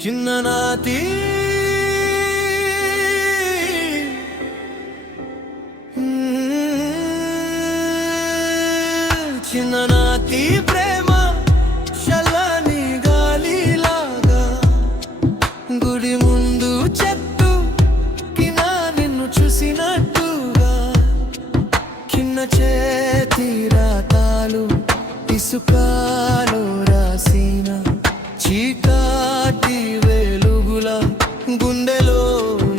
చిన్ననాటి చిన్ననాటి ప్రేమ చల్లని గాలిలాగా గుడి ముందు చెట్టు కింద నిన్ను చూసినట్టుగా చిన్న చేతి రాతాలు ఇసుకలో రాసిన చీకటి వెలుగుల గుండెలో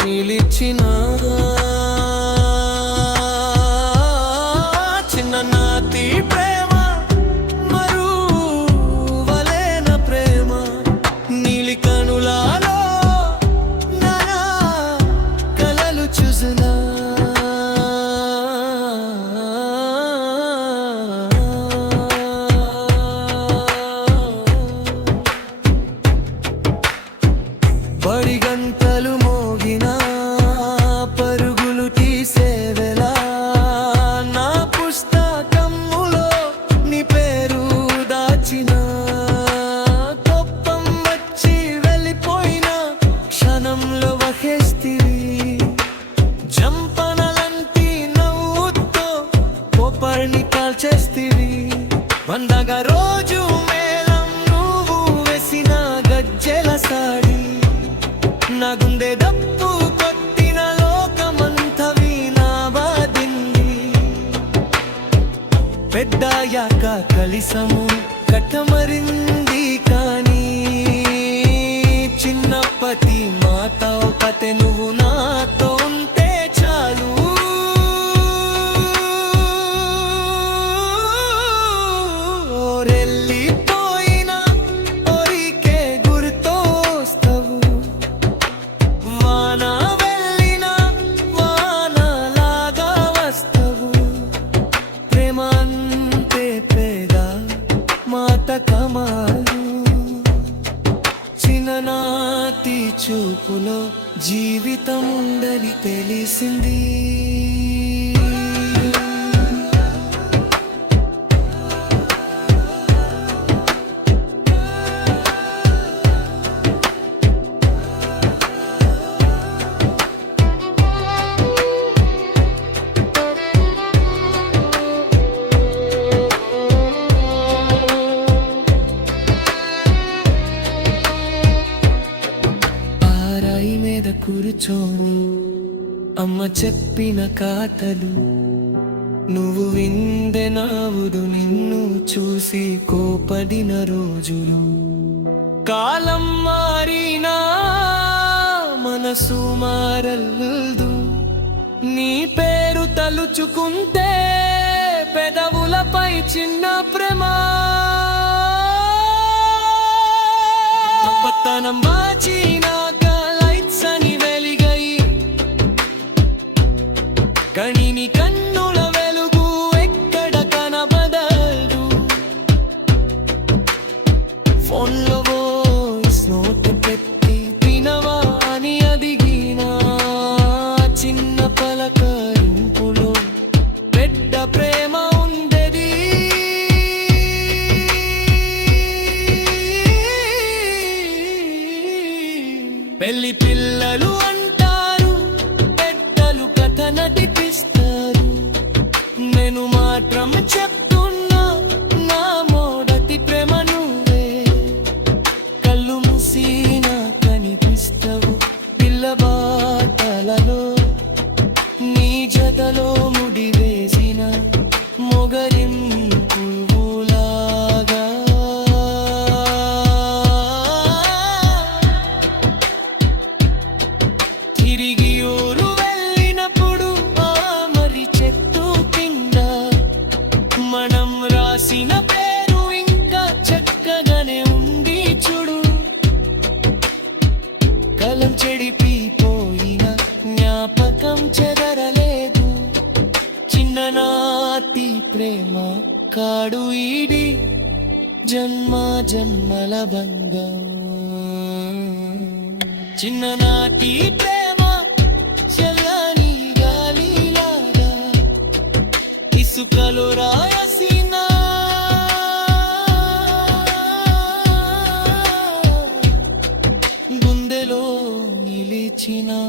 నిలిచిన చిన్ననాటి ప్రేమ మరువలేన ప్రేమ నీలి కనులలో నా కలలు చూసినా బడి గంటలు మోగినా పరుగులు తీసేవెలా నా పుస్తకములో నీ పేరు దాచిన కోపం వచ్చి వెళ్ళిపోయిన క్షణంలో వహేస్తివి జంపనలంటి నవ్వుతో కోపర్ని కాల్చేస్తివి వందగా రోజు మేళం నువ్వు వేసిన గజ్జెల సాడి నా గుండె దప్పు కొట్టిన లోకమంతా వీణావాదింది పెద్దయ్యాక కలిసము కట్టమరింది కానీ చిన్నప్పటి మాట ఒకటే నువ్వు నాతో ఉంటే చాలు ఓరెళ్ళిపోయిన ఓరికే గుర్తొస్తావు వాన వెళ్ళిన వానలాగా వస్తావు ప్రేమ అంతే పేద మాట కమాలు చిన్ననాటి చూపులో జీవితం ఉందని తెలిసింది పారాయి మీద కూర్చోని అమ్మ చెప్పిన కాతలు నువ్వు విందే నావుడు నిన్ను చూసి కోపడిన రోజులు కాలం మారినా మనసు మారల్దు నీ పేరు తలుచుకుంటే పెదవులపై చిన్న ప్రేమ పత్తనం బాచినాక లైట్స్ అని వెలిగాయి కానీ నీ కన్నుల వెలుగు ఎక్కడ కనబడదు ఫోన్లో వాయిస్ నోట్ పెట్టి వినవా అని అడిగినా చిన్న పలకరింపులో పెద్ద ప్రేమ ఉండేది పెళ్లి పిల్లలు అంటారు పెద్దలు కథ నటిపిస్తారు నేను మాత్రం చెప్తున్నా నా మొదటి ప్రేమ నువ్వే కళ్ళు మూసినా కనిపిస్తావు పిల్లబాటలలో నీ జతలో ముడి వేసిన మొగరింపులాగా తిరిగి ఊరు వెళ్ళినప్పుడు ఆ మరి చెట్టు కింద మనం రాసిన పేరు ఇంకా చక్కగానే ఉంది చూడు కలం చెడిపిపోయిన జ్ఞాపకం చెదరలేదు చిన్ననాటి ప్రేమ కాడు ఈడి జన్మ జన్మల బంగా చిన్ననాటి ప్రేమ చల్లని గాలిలాగా ఇసుకలో రాయసిన పిలిచినా